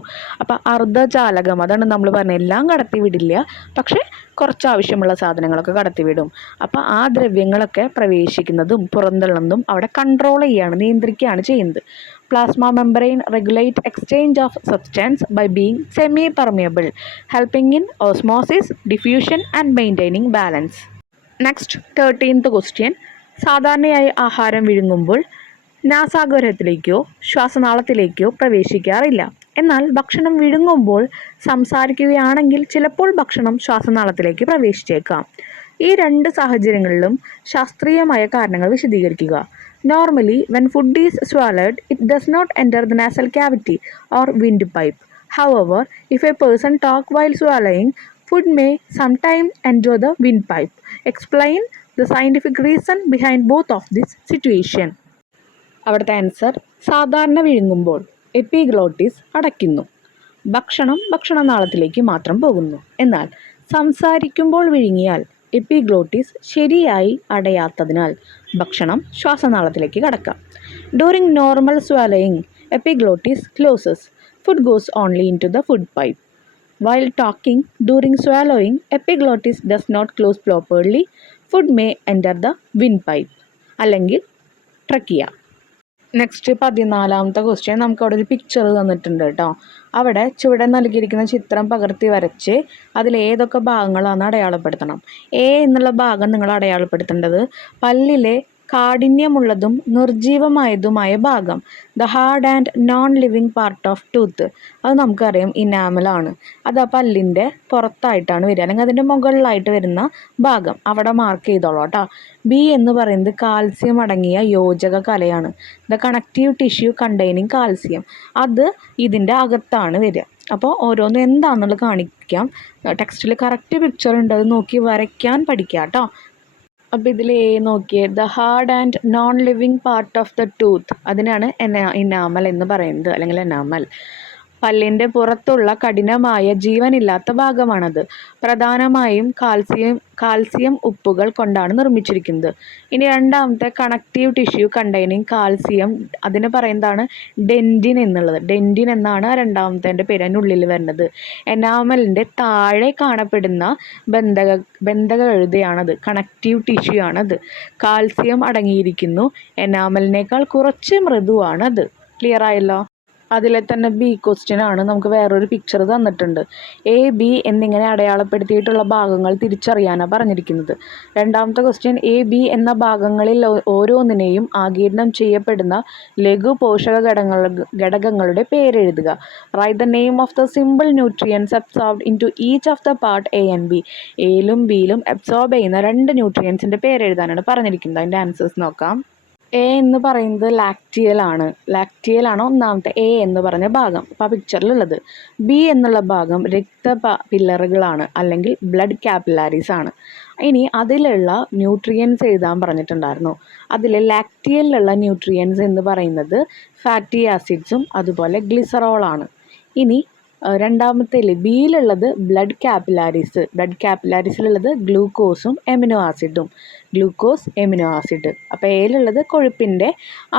അപ്പം അർദ്ധചാലകം, അതാണ് നമ്മൾ പറഞ്ഞത്, എല്ലാം കടത്തിവിടില്ല, പക്ഷേ കുറച്ച് ആവശ്യമുള്ള സാധനങ്ങളൊക്കെ കടത്തിവിടും. അപ്പോൾ ആ ദ്രവ്യങ്ങളൊക്കെ പ്രവേശിക്കുന്നതും പുറന്തള്ളുന്നതും അവിടെ കൺട്രോൾ ചെയ്യുകയാണ്, നിയന്ത്രിക്കുകയാണ് ചെയ്യുന്നത്. Plasma membrane regulate exchange of substance by being semi permeable, helping in osmosis, diffusion and maintaining balance. Next 13th question, സാധാരണയായി ആഹാരം വിഴുങ്ങുമ്പോൾ നാസാഗരത്തിലേക്കോ ശ്വാസനാളത്തിലേക്കോ പ്രവേശിക്കാറില്ല. എന്നാൽ ഭക്ഷണം വിഴുങ്ങുമ്പോൾ സംസാരിക്കുകയാണെങ്കിൽ ചിലപ്പോൾ ഭക്ഷണം ശ്വാസനാളത്തിലേക്ക് പ്രവേശിച്ചേക്കാം. ഈ രണ്ട് സാഹചര്യങ്ങളിലും ശാസ്ത്രീയമായ കാരണങ്ങൾ വിശദീകരിക്കുക. Normally when food is swallowed it does not enter the nasal cavity or windpipe. However, if a person talk while swallowing, food may sometimes enter the windpipe. Explain the scientific reason behind both of this situation. അവിടുത്തെ answer, സാധാരണ വിഴുങ്ങുമ്പോൾ epiglottis അടയ്ക്കുന്നു, ഭക്ഷണനാളത്തിലേക്ക് മാത്രം പോകുന്നു. എന്നാൽ സംസാരിക്കുമ്പോൾ വിഴുങ്ങിയാൽ epiglottis ശരിയായി അടയാത്തതിനാൽ ഭക്ഷണം ശ്വാസനാളത്തിലേക്ക് കടക്കാം. During normal swallowing, epiglottis closes. Food goes only into the food pipe. While talking during swallowing, epiglottis does not close properly. Food may enter the windpipe അല്ലെങ്കിൽ ട്രക്കിയ. നെക്സ്റ്റ് 14th ക്വസ്റ്റ്യൻ, നമുക്ക് അവിടെ ഒരു picture തന്നിട്ടുണ്ട് കേട്ടോ. അവിടെ ചുവടെ നൽകിയിരിക്കുന്ന ചിത്രം പകർത്തി വരച്ച് അതിൽ ഏതൊക്കെ ഭാഗങ്ങളാണെന്ന് അടയാളപ്പെടുത്തണം. എ എന്നുള്ള ഭാഗം നിങ്ങൾ അടയാളപ്പെടുത്തേണ്ടത് പല്ലിലെ കാഠിന്യമുള്ളതും നിർജീവമായതുമായ ഭാഗം, the hard and non living part of tooth. അത് നമുക്കറിയാം ഇനാമലാണ്. അത് ആ പല്ലിൻ്റെ പുറത്തായിട്ടാണ് വരിക, അല്ലെങ്കിൽ അതിൻ്റെ മുകളിലായിട്ട് വരുന്ന ഭാഗം, അവിടെ മാർക്ക് ചെയ്തോളൂ കേട്ടോ. ബി എന്ന് പറയുന്നത് കാൽസ്യം അടങ്ങിയ യോജക കലയാണ്, the connective tissue containing calcium. അത് ഇതിൻ്റെ അകത്താണ് വരിക. അപ്പോൾ ഓരോന്നും എന്താണെന്നുള്ളത് കാണിക്കാം. ടെക്സ്റ്റിൽ കറക്റ്റ് പിക്ചർ ഉണ്ട്, അത് നോക്കി വരയ്ക്കാൻ പഠിക്കാം കേട്ടോ. അപ്പോൾ ഇതിൽ നോക്കിയേ, the hard and non living part of the tooth, അതിനാണ് ഇനാമൽ എന്ന് പറയുന്നത്, അല്ലെങ്കിൽ എനാമൽ. പല്ലിൻ്റെ പുറത്തുള്ള കഠിനമായ ജീവനില്ലാത്ത ഭാഗമാണത്. പ്രധാനമായും കാൽസ്യം ഉപ്പുകൾ കൊണ്ടാണ് നിർമ്മിച്ചിരിക്കുന്നത്. ഇനി രണ്ടാമത്തെ, കണക്റ്റീവ് ടിഷ്യൂ കണ്ടെയ്നിങ് കാൽസ്യം, അതിന് പറയുന്നതാണ് ഡെൻറ്റിൻ എന്നുള്ളത്. ഡെൻറ്റിൻ എന്നാണ് രണ്ടാമത്തെ പേര്, അതിനുള്ളിൽ വരുന്നത്. എനാമലിൻ്റെ താഴെ കാണപ്പെടുന്ന ബന്ധക എഴുതയാണത്, കണക്റ്റീവ് ടിഷ്യൂ ആണത്. കാൽസ്യം അടങ്ങിയിരിക്കുന്നു. എനാമലിനേക്കാൾ കുറച്ച് മൃദുവാണത്. ക്ലിയർ ആയല്ലോ? അതിലെ തന്നെ ബി ക്വസ്റ്റ്യൻ ആണ്. നമുക്ക് വേറൊരു പിക്ചർ തന്നിട്ടുണ്ട്. എ ബി എന്നിങ്ങനെ അടയാളപ്പെടുത്തിയിട്ടുള്ള ഭാഗങ്ങൾ തിരിച്ചറിയാനാണ് പറഞ്ഞിരിക്കുന്നത്. രണ്ടാമത്തെ ക്വസ്റ്റ്യൻ, എ ബി എന്ന ഭാഗങ്ങളിൽ ഓരോന്നിനെയും ആഗിരണം ചെയ്യപ്പെടുന്ന ലഘു പോഷക ഘടകങ്ങളുടെ പേരെഴുതുക. Write the name of the simple nutrients absorbed into each of the part A and B. എയിലും ബിയിലും അബ്സോർബ് ചെയ്യുന്ന രണ്ട് ന്യൂട്രിയൻസിൻ്റെ പേരെഴുതാനാണ് പറഞ്ഞിരിക്കുന്നത്. അതിൻ്റെ ആൻസേഴ്സ് നോക്കാം. എ എന്ന് പറയുന്നത് ലാക്റ്റിയലാണ് ഒന്നാമത്തെ എ എന്ന് പറഞ്ഞ ഭാഗം, അപ്പോൾ ആ പിക്ചറിലുള്ളത്. ബി എന്നുള്ള ഭാഗം പില്ലറുകളാണ്, അല്ലെങ്കിൽ ബ്ലഡ് കാപ്പിലാരീസ് ആണ്. ഇനി അതിലുള്ള ന്യൂട്രിയൻസ് എഴുതാൻ പറഞ്ഞിട്ടുണ്ടായിരുന്നു. അതിൽ ലാക്റ്റിയലിലുള്ള ന്യൂട്രിയൻസ് എന്ന് പറയുന്നത് ഫാറ്റി ആസിഡ്സും അതുപോലെ ഗ്ലിസറോളാണ്. ഇനി രണ്ടാമത്തേൽ ബിയിലുള്ളത് ബ്ലഡ് കാപ്പിലാരീസിലുള്ളത് ഗ്ലൂക്കോസും എമിനോ ആസിഡും, അപ്പോൾ എയിലുള്ളത് കൊഴുപ്പിൻ്റെ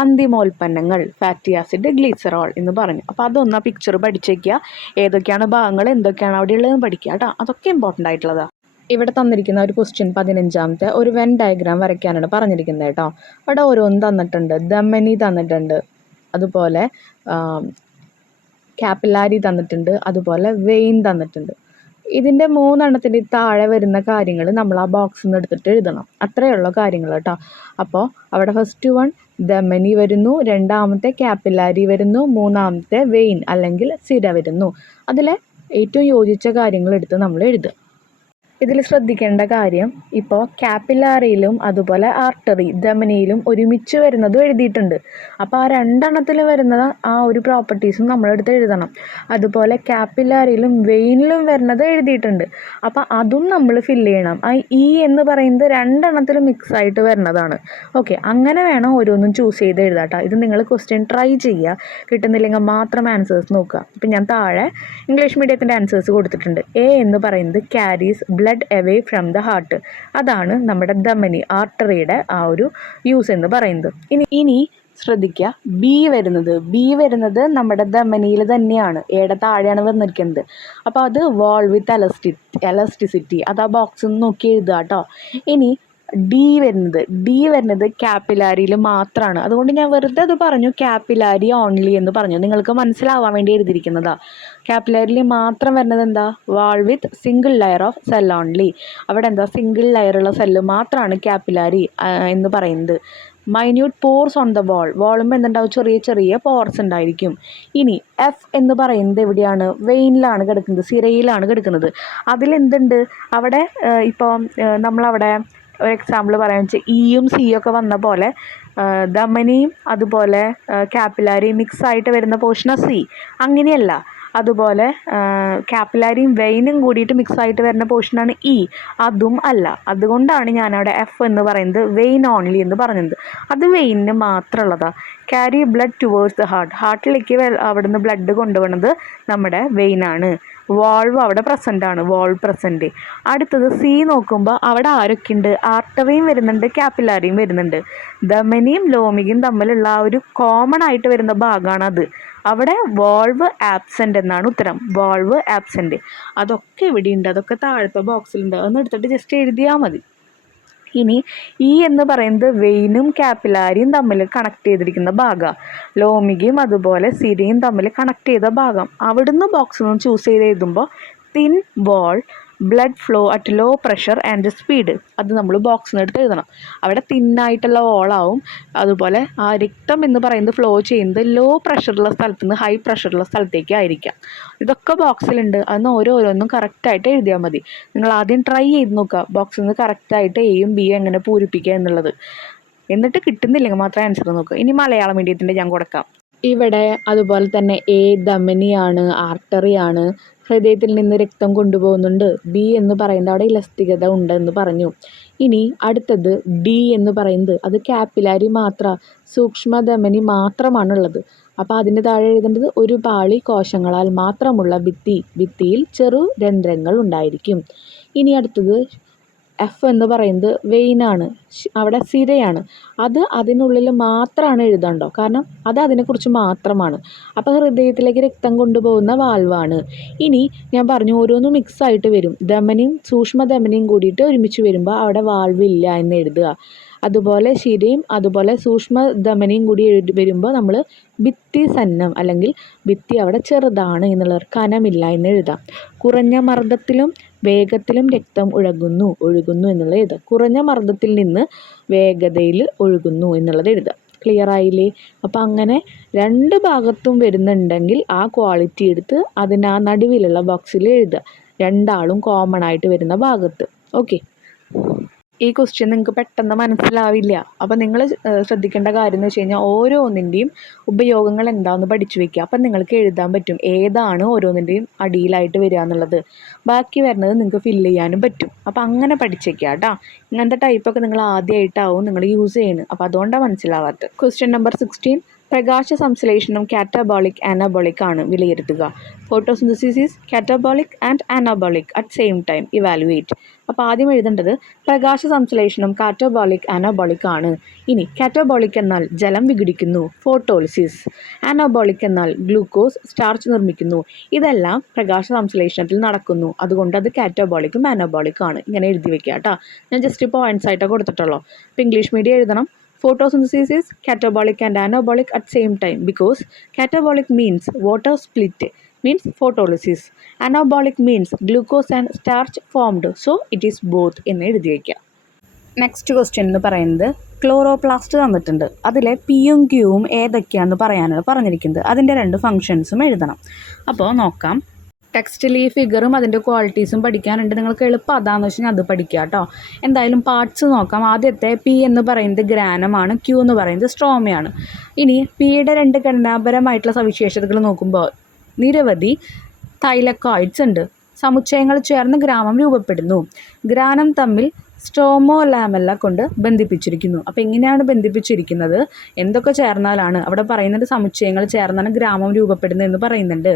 അന്തിമോൽപ്പന്നങ്ങൾ, ഫാറ്റി ആസിഡ്, ഗ്ലിസറോൾ എന്ന് പറഞ്ഞു. അപ്പോൾ അതൊന്ന് ആ പിക്ചർ പഠിച്ചേക്കുക, ഏതൊക്കെയാണ് ഭാഗങ്ങൾ, എന്തൊക്കെയാണ് അവിടെ ഉള്ളതെന്ന് പഠിക്കുക കേട്ടോ. അതൊക്കെ ഇമ്പോർട്ടൻ്റ് ആയിട്ടുള്ളതാണ്. ഇവിടെ തന്നിരിക്കുന്ന ഒരു ക്വസ്റ്റ്യൻ 15ാമത്തെ ഒരു വെൻ ഡയഗ്രാം വരയ്ക്കാനാണ് പറഞ്ഞിരിക്കുന്നത് കേട്ടോ. അവിടെ ഓരോന്ന് തന്നിട്ടുണ്ട്. ധമനി തന്നിട്ടുണ്ട്, അതുപോലെ കാപ്പിലാരി തന്നിട്ടുണ്ട്, അതുപോലെ വെയിൻ തന്നിട്ടുണ്ട്. ഇതിൻ്റെ 3 താഴെ വരുന്ന കാര്യങ്ങൾ നമ്മൾ ആ ബോക്സിൽ നിന്ന് എടുത്തിട്ട് എഴുതണം. അത്രയുള്ള കാര്യങ്ങൾ കേട്ടോ. അപ്പോൾ അവിടെ ഫസ്റ്റ് വൺ ധമനി വരുന്നു, രണ്ടാമത്തെ കാപ്പിലാരി വരുന്നു, മൂന്നാമത്തെ വെയിൻ അല്ലെങ്കിൽ സിര വരുന്നു. അതിലെ ഏറ്റവും യോജിച്ച കാര്യങ്ങൾ എടുത്ത് നമ്മൾ എഴുതുക. ഇതിൽ ശ്രദ്ധിക്കേണ്ട കാര്യം, ഇപ്പോൾ കാപ്പിലാറിയിലും അതുപോലെ ആർട്ടറി ധമനിയിലും ഒരുമിച്ച് വരുന്നതും എഴുതിയിട്ടുണ്ട്. അപ്പോൾ ആ 2 വരുന്ന ആ ഒരു പ്രോപ്പർട്ടീസും നമ്മളെടുത്ത് എഴുതണം. അതുപോലെ കാപ്പിലാറിയിലും വെയിനിലും വരുന്നത് എഴുതിയിട്ടുണ്ട്. അപ്പോൾ അതും നമ്മൾ ഫില്ല് ചെയ്യണം. ആ ഇ എന്ന് പറയുന്നത് 2 മിക്സ് ആയിട്ട് വരുന്നതാണ്. ഓക്കെ, അങ്ങനെ വേണം ഓരോന്നും ചൂസ് ചെയ്ത് എഴുതാട്ടോ. ഇത് നിങ്ങൾ ക്വസ്റ്റ്യൻ ട്രൈ ചെയ്യുക, കിട്ടുന്നില്ലെങ്കിൽ മാത്രം ആൻസേഴ്സ് നോക്കുക. ഇപ്പം ഞാൻ താഴെ ഇംഗ്ലീഷ് മീഡിയത്തിൻ്റെ ആൻസേഴ്സ് കൊടുത്തിട്ടുണ്ട്. എ എന്ന് പറയുന്നത് carries blood away from the heart. അതാണ് നമ്മുടെ ധമനി, ആർട്ടറിയുടെ ആ ഒരു യൂസ് എന്ന് പറയുന്നത്. ഇനി ശ്രദ്ധിക്കുക, ബി വരുന്നത് നമ്മുടെ ധമനിയിൽ തന്നെയാണ്, എയുടെ താഴെയാണ് വന്നിരിക്കുന്നത്. അപ്പോൾ അത് വാൾ വിത്ത് എലാസ്റ്റിസിറ്റി, അത് ആ ബോക്സ് നോക്കി എഴുതുക കേട്ടോ. ഇനി ഡി വരുന്നത് കാപ്പിലാരിയിൽ മാത്രമാണ്. അതുകൊണ്ട് ഞാൻ വെറുതെ അത് പറഞ്ഞു, കാപ്പിലാരി ഓൺലി എന്ന് പറഞ്ഞു, നിങ്ങൾക്ക് മനസ്സിലാവാൻ വേണ്ടി എഴുതിയിരിക്കുന്നതാണ്. കാപ്പിലാരിയിൽ മാത്രം വരുന്നത് എന്താ, wall with single layer of cell only. അവിടെ എന്താ, സിംഗിൾ ലെയറുള്ള സെല്ല് മാത്രമാണ് കാപ്പിലാരി എന്ന് പറയുന്നത്. മൈന്യൂട്ട് പോർസ് ഓൺ ദ വാളുമ്പോൾ എന്തുണ്ടാവും, ചെറിയ പോർസ് ഉണ്ടായിരിക്കും. ഇനി എഫ് എന്ന് പറയുന്നത് എവിടെയാണ്, വെയിനിലാണ് കിടക്കുന്നത്, സിരയിലാണ് കിടക്കുന്നത്. അതിലെന്തുണ്ട്, അവിടെ ഇപ്പോൾ നമ്മളവിടെ ഒരു എക്സാമ്പിൾ പറയാമെന്ന് വെച്ചാൽ ഇയും സിയും ഒക്കെ വന്ന പോലെ ധമനിയും അതുപോലെ കാപ്പിലാരിയും മിക്സ് ആയിട്ട് വരുന്ന പോർഷനാണ് സി. അങ്ങനെയല്ല, അതുപോലെ കാപ്പിലാരിയും വെയിനും കൂടിയിട്ട് മിക്സ് ആയിട്ട് വരുന്ന പോർഷനാണ് ഇ, അതും അല്ല. അതുകൊണ്ടാണ് ഞാനവിടെ എഫ് എന്ന് പറയുന്നത് വെയിൻ ഓൺലി എന്ന് പറഞ്ഞത്. അത് വെയിനിന് മാത്രമുള്ളതാണ്. ക്യാരി ബ്ലഡ് ടുവേഴ്സ് ദ ഹാർട്ടിലേക്ക് അവിടുന്ന് ബ്ലഡ് കൊണ്ടുപോകുന്നത് നമ്മുടെ വെയിനാണ്. വാൾവ് അവിടെ പ്രസൻ്റാണ്, പ്രസൻറ്റ്. അടുത്തത് സി നോക്കുമ്പോൾ അവിടെ ആരൊക്കെയുണ്ട്, ആർട്ടറിയും വരുന്നുണ്ട്, കാപ്പിലാരിയും വരുന്നുണ്ട്. ധമനിയും ലോമികയും തമ്മിലുള്ള ആ ഒരു കോമൺ ആയിട്ട് വരുന്ന ഭാഗമാണ് അത്. അവിടെ വാൾവ് ആബ്സെൻ്റ് എന്നാണ് ഉത്തരം, വാൾവ് ആബ്സെൻ്റ്. അതൊക്കെ ഇവിടെയുണ്ട്, അതൊക്കെ താഴത്തെ ബോക്സിലുണ്ട്. അതൊന്ന് എടുത്തിട്ട് ജസ്റ്റ് എഴുതിയാൽ മതി. ഇനി ഇ എന്ന് പറയുന്നത് വെയിനും കാപ്പിലാരിയും തമ്മിൽ കണക്ട് ചെയ്തിരിക്കുന്ന ഭാഗമാണ്. ലോമികയും അതുപോലെ സിരയും തമ്മിൽ കണക്ട് ചെയ്ത ഭാഗം. അവിടുന്ന് ബോക്സിൽ നിന്ന് ചൂസ് ചെയ്ത് എഴുതുമ്പോൾ thin wall blood flow at low pressure and speed, അത് നമ്മൾ ബോക്സിൽ നിന്ന് എടുത്ത് എഴുതണം. അവിടെ തിന്നായിട്ടുള്ള വോളാവും. അതുപോലെ ആ രക്തം എന്ന് പറയുന്നത് ഫ്ലോ ചെയ്യുന്നത് ലോ പ്രഷറുള്ള സ്ഥലത്ത് നിന്ന് ഹൈ പ്രഷറുള്ള സ്ഥലത്തേക്ക് ആയിരിക്കാം. ഇതൊക്കെ ബോക്സിലുണ്ട്. അതൊന്ന് ഓരോന്നും കറക്റ്റായിട്ട് എഴുതിയാൽ മതി. നിങ്ങൾ ആദ്യം ട്രൈ ചെയ്ത് നോക്കുക, ബോക്സിൽ നിന്ന് കറക്റ്റായിട്ട് എയും ബിയും എങ്ങനെ പൂരിപ്പിക്കുക എന്നുള്ളത്. എന്നിട്ട് കിട്ടുന്നില്ലെങ്കിൽ മാത്രം ആൻസർ നോക്കുക. ഇനി മലയാളം മീഡിയത്തിൻ്റെ ഞാൻ കൊടുക്കാം. ഇവിടെ അതുപോലെ തന്നെ എ ധമനിയാണ്, ആർട്ടറിയാണ്, ഹൃദയത്തിൽ നിന്ന് രക്തം കൊണ്ടുപോകുന്നുണ്ട്. ബി എന്ന് പറയുന്നത് അവിടെ ഇലസ്തികത ഉണ്ട് എന്ന് പറഞ്ഞു. ഇനി അടുത്തത് ഡി എന്ന് പറയുന്നത് അത് കാപ്പിലാരി മാത്രം, സൂക്ഷ്മധമനി മാത്രമാണുള്ളത്. അപ്പോൾ അതിൻ്റെ താഴെ എഴുതേണ്ടത് ഒരു പാളി കോശങ്ങളാൽ മാത്രമുള്ള ഭിത്തിയിൽ ചെറു രന്ധ്രങ്ങൾ ഉണ്ടായിരിക്കും. ഇനി അടുത്തത് എഫ് എന്ന് പറയുന്നത് വെയിനാണ്, അവിടെ സിരയാണ്. അത് അതിനുള്ളിൽ മാത്രമാണ് എഴുതണ്ടോ, കാരണം അത് അതിനെക്കുറിച്ച് മാത്രമാണ്. അപ്പോൾ ഹൃദയത്തിലേക്ക് രക്തം കൊണ്ടുപോകുന്ന വാൽവാണ്. ഇനി ഞാൻ പറഞ്ഞു ഓരോന്നും മിക്സ് ആയിട്ട് വരും. ധമനിയും സൂക്ഷ്മധമനിയും കൂടിയിട്ട് ഒരുമിച്ച് വരുമ്പോൾ അവിടെ വാൽവില്ല എന്ന് എഴുതുക. അതുപോലെ ശിരയും അതുപോലെ സൂക്ഷ്മധമനിയും കൂടി വരുമ്പോൾ നമ്മൾ ഭിത്തി സന്നം അല്ലെങ്കിൽ ഭിത്തി അവിടെ ചെറുതാണ് എന്നുള്ളവർ കനമില്ല എന്ന് എഴുതാം. കുറഞ്ഞ മർദ്ദത്തിലും വേഗത്തിലും രക്തം ഒഴുകുന്നു എന്നുള്ളത് എഴുതാം. കുറഞ്ഞ മർദ്ദത്തിൽ നിന്ന് വേഗതയിൽ ഒഴുകുന്നു എന്നുള്ളത് എഴുതാം. ക്ലിയർ ആയില്ലേ? അപ്പോൾ അങ്ങനെ 2 ഭാഗത്തും വരുന്നുണ്ടെങ്കിൽ ആ ക്വാളിറ്റി എടുത്ത് അതിന് ആ നടുവിലുള്ള ബോക്സിൽ എഴുതുക, രണ്ടാളും കോമൺ ആയിട്ട് വരുന്ന ഭാഗത്ത്. ഓക്കെ, ഈ ക്വസ്റ്റ്യൻ നിങ്ങൾക്ക് പെട്ടെന്ന് മനസ്സിലാവില്ല. അപ്പോൾ നിങ്ങൾ ശ്രദ്ധിക്കേണ്ട കാര്യം എന്ന് വെച്ച് കഴിഞ്ഞാൽ ഓരോന്നിൻ്റെയും ഉപയോഗങ്ങൾ എന്താണെന്ന് പഠിച്ചു വയ്ക്കുക. അപ്പം നിങ്ങൾക്ക് എഴുതാൻ പറ്റും ഏതാണ് ഓരോന്നിൻ്റെയും അടിയിലായിട്ട് വരിക എന്നുള്ളത്. ബാക്കി വരുന്നത് നിങ്ങൾക്ക് ഫില്ല് ചെയ്യാനും പറ്റും. അപ്പോൾ അങ്ങനെ പഠിച്ചേക്കുക കേട്ടോ. ഇങ്ങനത്തെ ടൈപ്പൊക്കെ നിങ്ങൾ ആദ്യമായിട്ടാവും നിങ്ങൾ യൂസ് ചെയ്യുന്നത്, അപ്പോൾ അതുകൊണ്ടാണ് മനസ്സിലാവാത്തത്. ക്വസ്റ്റ്യൻ നമ്പർ 16, പ്രകാശ സംശ്ലേഷണം കാറ്റബോളിക് അനബോളിക് ആണ് വിലയിരുത്തുക. Photosynthesis is catabolic and anabolic at same time evaluate. അപ്പോൾ ആദ്യം എഴുതേണ്ടത് പ്രകാശ സംശ്ലേഷണം കാറ്റബോളിക് അനബോളിക് ആണ്. ഇനി കാറ്റബോളിക് എന്നാൽ ജലം വിഘടിക്കുന്നു, ഫോട്ടോളിസിസ്. അനബോളിക് എന്നാൽ ഗ്ലൂക്കോസ് സ്റ്റാർച്ച് നിർമ്മിക്കുന്നു. ഇതെല്ലാം പ്രകാശ സംശ്ലേഷണത്തിൽ നടക്കുന്നു, അതുകൊണ്ട് അത് കാറ്റബോളിക്കും അനബോളിക്കും ആണ്. ഇങ്ങനെ എഴുതി വെക്കുക കേട്ടോ. ഞാൻ ജസ്റ്റ് പോയിന്റ്സ് ആയിട്ടൊക്കെ കൊടുത്തിട്ടുള്ളൂ. അപ്പോൾ ഇംഗ്ലീഷ് മീഡിയം എഴുതണം. Photosynthesis is catabolic and anabolic at same time because catabolic means water split, means photolysis. Anabolic means glucose and starch formed, so it is both എന്ന് എഴുതി വയ്ക്കുക. നെക്സ്റ്റ് ക്വസ്റ്റ്യൻ എന്ന് പറയുന്നത് chloroplast തന്നിട്ടുണ്ട്. അതിലെ പിയും ക്യൂവും ഏതൊക്കെയാണെന്ന് പറയാനാണ് പറഞ്ഞിരിക്കുന്നത്. അതിൻ്റെ 2 ഫങ്ഷൻസും എഴുതണം. അപ്പോൾ നോക്കാം. ടെക്സ്റ്റിൽ ഈ ഫിഗറും അതിൻ്റെ ക്വാളിറ്റീസും പഠിക്കാനുണ്ട്. നിങ്ങൾക്ക് എളുപ്പം അതാണെന്ന് വെച്ചാൽ അത് പഠിക്കുക കേട്ടോ. എന്തായാലും പാർട്സ് നോക്കാം. ആദ്യത്തെ പി എന്ന് പറയുന്നത് ഗ്രാനമാണ്, ക്യൂ എന്ന് പറയുന്നത് സ്ട്രോമയാണ്. ഇനി പിയുടെ 2 ഘടനാപരമായിട്ടുള്ള സവിശേഷതകൾ നോക്കുമ്പോൾ നിരവധി തൈലക്കോയിഡ്സ് ഉണ്ട്. സമുച്ചയങ്ങൾ ചേർന്ന് ഗ്രാമം രൂപപ്പെടുന്നു. ഗ്രാനം തമ്മിൽ സ്ട്രോമോ ലാമെല്ല കൊണ്ട് ബന്ധിപ്പിച്ചിരിക്കുന്നു. അപ്പോൾ എങ്ങനെയാണ് ബന്ധിപ്പിച്ചിരിക്കുന്നത്, എന്തൊക്കെ ചേർന്നാലാണ്? അവിടെ പറയുന്നത് സമുച്ചയങ്ങൾ ചേർന്നാണ് ഗ്രാമം രൂപപ്പെടുന്നത് എന്ന് പറയുന്നുണ്ട്.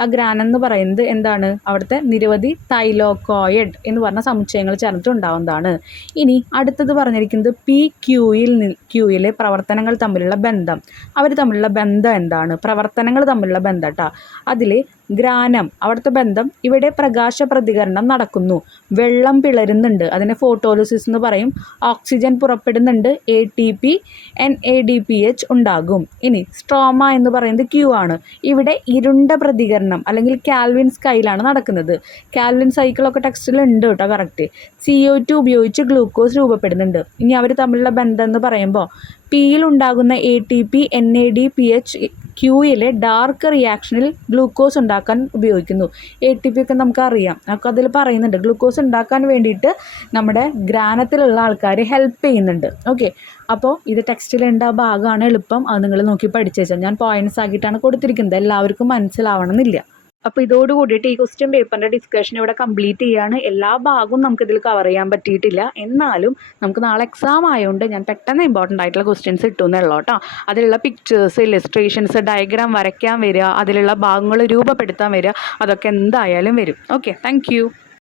ആ ഗ്രാനം എന്ന് പറയുന്നത് എന്താണ്? അവിടുത്തെ നിരവധി തൈലോക്കോയിഡ് എന്ന് പറഞ്ഞ സമുച്ചയങ്ങൾ ചേർന്നിട്ട് ഉണ്ടാവുന്നതാണ്. ഇനി അടുത്തത് പറഞ്ഞിരിക്കുന്നത് പി ക്യൂയിലെ പ്രവർത്തനങ്ങൾ തമ്മിലുള്ള ബന്ധം. അവർ തമ്മിലുള്ള ബന്ധം എന്താണ്? പ്രവർത്തനങ്ങൾ തമ്മിലുള്ള ബന്ധം കേട്ടോ. അതിൽ ഗ്രാനം, അവിടുത്തെ ബന്ധം, ഇവിടെ പ്രകാശ പ്രതികരണം നടക്കുന്നു, വെള്ളം പിളരുന്നുണ്ട്, അതിനെ ഫോട്ടോലിസിസ് എന്ന് പറയും. ഓക്സിജൻ പുറപ്പെടുന്നുണ്ട്, ATP NADPH ഉണ്ടാകും. ഇനി സ്ട്രോമ എന്ന് പറയുന്നത് ക്യൂ ആണ്. ഇവിടെ ഇരുണ്ട പ്രതികരണം അല്ലെങ്കിൽ കാൽവിൻ സ്കൈലാണ് നടക്കുന്നത്. കാൽവിൻ സൈക്കിളൊക്കെ ടെക്സ്റ്റിൽ ഉണ്ട് കേട്ടോ, കറക്റ്റ്. CO2 ഉപയോഗിച്ച് ഗ്ലൂക്കോസ് രൂപപ്പെടുന്നുണ്ട്. ഇനി അവർ തമ്മിലുള്ള ബന്ധം എന്ന് പറയുമ്പോൾ പിയിൽ ഉണ്ടാകുന്ന ATP NADPH ക്യൂയിലെ ഡാർക്ക് റിയാക്ഷനിൽ ഗ്ലൂക്കോസ് ഉണ്ടാക്കാൻ ഉപയോഗിക്കുന്നു. ATP ഒക്കെ നമുക്കറിയാം, നമുക്ക് അതിൽ പറയുന്നുണ്ട് ഗ്ലൂക്കോസ് ഉണ്ടാക്കാൻ വേണ്ടിയിട്ട് നമ്മുടെ ഗ്രാനത്തിലുള്ള ആൾക്കാർ ഹെൽപ്പ് ചെയ്യുന്നുണ്ട്. ഓക്കെ, അപ്പോൾ ഇത് ടെക്സ്റ്റിലുണ്ട ഭാഗമാണ് എളുപ്പം. അത് നിങ്ങൾ നോക്കി പഠിച്ചേച്ചാൽ. ഞാൻ പോയിന്റ്സ് ആക്കിയിട്ടാണ് കൊടുത്തിരിക്കുന്നത്, എല്ലാവർക്കും മനസ്സിലാവണമെന്നില്ല. അപ്പോൾ ഇതോട് കൂടിയിട്ട് ഈ ക്വസ്റ്റ്യൻ പേപ്പറിൻ്റെ ഡിസ്കഷൻ ഇവിടെ കംപ്ലീറ്റ് ചെയ്യുകയാണ്. എല്ലാ ഭാഗവും നമുക്കിതിൽ കവർ ചെയ്യാൻ പറ്റിയിട്ടില്ല. എന്നാലും നമുക്ക് നാളെ എക്സാം ആയതുകൊണ്ട് ഞാൻ പെട്ടെന്ന് ഇമ്പോർട്ടൻ്റ് ആയിട്ടുള്ള ക്വസ്റ്റ്യൻസ് ഇട്ടുമെന്നുള്ളൂ കേട്ടോ. അതിലുള്ള പിക്ചേഴ്സ്, ഇല്ലസ്ട്രേഷൻസ്, ഡയഗ്രാം വരയ്ക്കാൻ വരിക, അതിലുള്ള ഭാഗങ്ങൾ രൂപപ്പെടുത്താൻ വരിക, അതൊക്കെ എന്തായാലും വരും. Okay, thank